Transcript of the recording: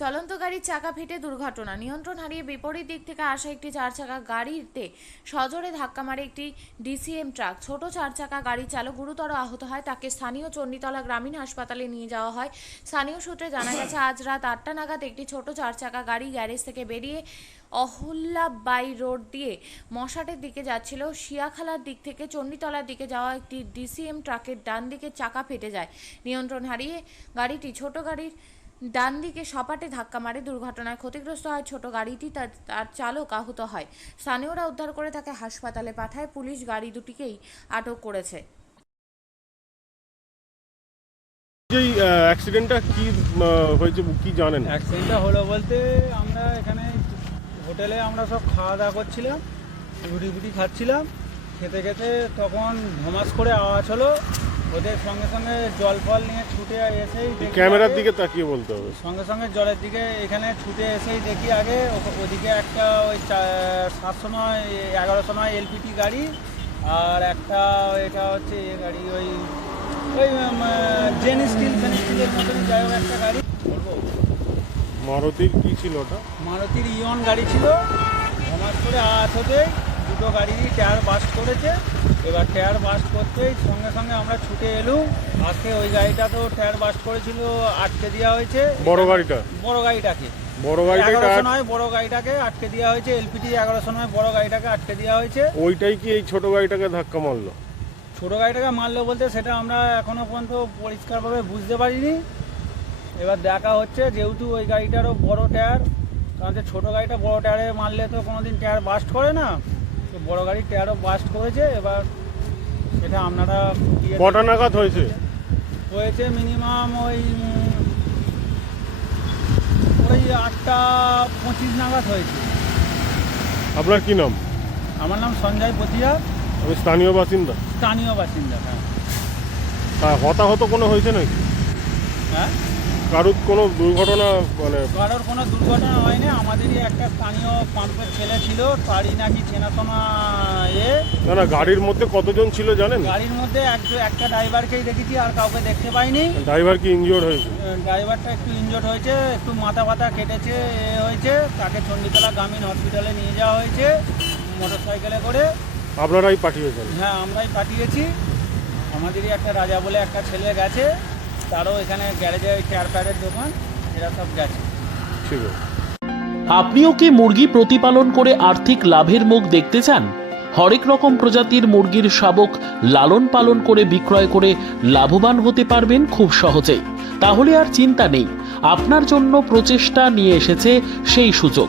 চলন্ত গাড়ির চাকা ফেটে দুর্ঘটনা। নিয়ন্ত্রণ হারিয়ে বিপরীত দিক থেকে আসা একটি চার চাকা গাড়িতে সজোরে ধাক্কা মারে একটি ডিসিএম ট্রাক। ছোট চার চাকা গাড়ির চালক গুরুতর আহত হয়, তাকে স্থানীয় চণ্ডীতলা গ্রামীণ হাসপাতালে নিয়ে যাওয়া হয়। স্থানীয় সূত্রে জানা গেছে, আজ রাত আটটা নাগাদ একটি ছোট চার চাকা গাড়ি গ্যারেজ থেকে বেরিয়ে অহুল্লাবাই রোড দিয়ে মশাটের দিকে যাচ্ছিল। শিয়াখালার দিক থেকে চণ্ডীতলার দিকে যাওয়া একটি ডিসিএম ট্রাকের ডান দিকে চাকা ফেটে যায়। নিয়ন্ত্রণ হারিয়ে গাড়িটি ছোট গাড়ির ডান দিকে সপাটে ধাক্কা মারে দুর্ঘটনায় ক্ষতিগ্রস্ত হয় ছোট গাড়িটি তার তার চালক আহত হয়। স্থানীয়রা উদ্ধার করে তাকে হাসপাতালে পাঠায় পুলিশ গাড়ি দুটিকেই আটক করেছে। যেই অ্যাক্সিডেন্টটা কি হয়েছে কি জানেন? অ্যাক্সিডেন্টটা হলো বলতে আমরা এখানে হোটেলে আমরা সব খাওয়া দাওয়া করছিলাম রুটি ফুটি খাচ্ছিলাম খেতে খেতে তখন ধমাস করে আওয়াজ হলো ওদের সঙ্গে সঙ্গে জল ফল নিয়ে ছুটে এসেই ক্যামেরার দিকে তাকিয়ে বলতে হবে। সঙ্গে সঙ্গে জলের দিকে এখানে ছুটে এসেই দেখি আগে ওদিকে একটা ওই সাতশো নয় এগারোশো নয় এলপিটি গাড়ি আর একটা এটা হচ্ছে এ গাড়ি ওই ওই জেন স্টিল ফেন স্টিলের মতন যাই হোক একটা গাড়ি। বলব? মারুতির কি ছিল ওটা? মারুতির ইয়ন গাড়ি ছিল। ধমাস করে হতে দুটো গাড়িরই টায়ার বাস্ট করেছে। এবার টায়ার বাস্ট করতেই সঙ্গে সঙ্গে আমরা ছুটে এলুম। আজকে ওই গাড়িটা তো টায়ার বাস্ট করেছিল আটকে দেওয়া হয়েছে। বড় গাড়িটা? বড় গাড়িটাকে। বড় গাড়িটা এগারোশো নয় বড় গাড়িটাকে আটকে দেওয়া হয়েছে। এগারোশো নয় বড় গাড়িটাকে আটকে দেওয়া হয়েছে। ওইটাই কি এই ছোট গাড়িটাকে ধাক্কা মারলো? ছোট গাড়িটাকে মারলো বলতে সেটা আমরা এখনও পর্যন্ত পরিষ্কারভাবে বুঝতে পারিনি। এবার দেখা হচ্ছে যেহেতু ওই গাড়িটারও বড় টায়ার কারণ ছোটো গাড়িটা বড় টায়ারে মারলে তো কোনোদিন টায়ার বাস্ট করে না। বড় গাড়ির টায়ারও বাস্ট করেছে এবার সেটা আপনারা কটা নাগাদ হয়েছে? হয়েছে মিনিমাম ওই ওই আটটা পঁচিশ নাগাদ হয়েছে। আপনার কি নাম? আমার নাম সঞ্জয় পতিয়া। আমি স্থানীয় বাসিন্দা। স্থানীয় বাসিন্দা হ্যাঁ। তা হতাহত কোনো হয়েছে নাকি? হ্যাঁ? কারুর কোনো দুর্ঘটনা মানে কারোর কোনো দুর্ঘটনা হয়নি আমাদেরই একটা স্থানীয় পাম্পের ছেলে ছিল তারই নাকি চেনাশোনা এ। না না গাড়ির মধ্যে কতজন ছিল জানেন? গাড়ির মধ্যে এক- একটা ড্রাইভারকেই দেখেছি আর কাউকে দেখতে পাইনি। ড্রাইভার কি ইনজিওর হয়েছে? ড্রাইভারটা একটু ইনজোর্ড হয়েছে একটু মাথা ব্যথা কেটেছে এ হয়েছে তাকে চণ্ডীতলা গ্রামীণ হসপিটালে নিয়ে যাওয়া হয়েছে মোটর সাইকেলে করে। আপনারাই পাঠিয়েছেন? হ্যাঁ আমরাই পাঠিয়েছি। আমাদেরই একটা রাজা বলে একটা ছেলে গেছে। তারও এখানে গ্যারেজে টায়ার প্যাডের দোকান এরা সব গেছে। ঠিক আছে। আপনিও কি মুরগি প্রতিপালন করে আর্থিক লাভের মুখ দেখতে চান? হরেক রকম প্রজাতির মুরগির শাবক লালন পালন করে বিক্রয় করে লাভবান হতে পারবেন খুব সহজেই। তাহলে আর চিন্তা নেই আপনার জন্য প্রচেষ্টা নিয়ে এসেছে সেই সুযোগ।